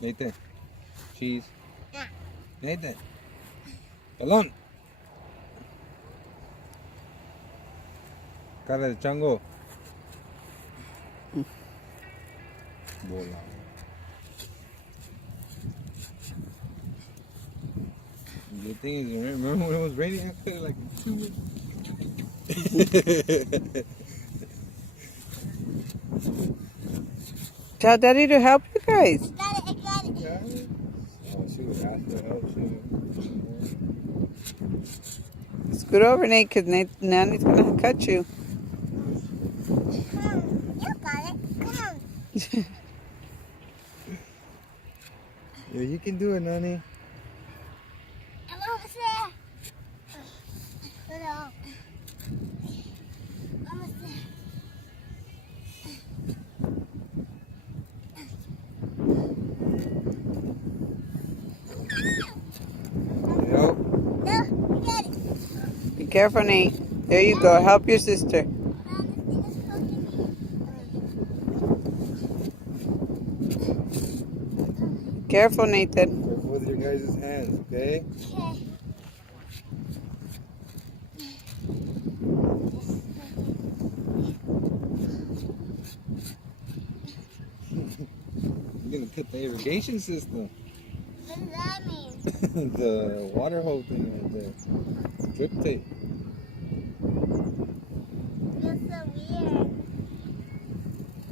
Nathan. Cheese. Nathan. Talón. Cara de chango. Bola. The thing is, remember when it was raining? I put it like 2 weeks. Tell Daddy to help you guys. I got it. Yeah. Oh, she was asking for help. Scoot over, Nate, because Nanny's going to cut you. Come on. You got it. Come on. Yeah, you can do it, Nani. I'm almost there. Hold on. Almost there. Help. No, you got it. Be careful, Nate. There you go. Help your sister. Careful, Nathan. Careful with your guys' hands, okay? Okay. You're gonna cut the irrigation system. What does that mean? The water hose thing right there. Drip tape. Feels so weird.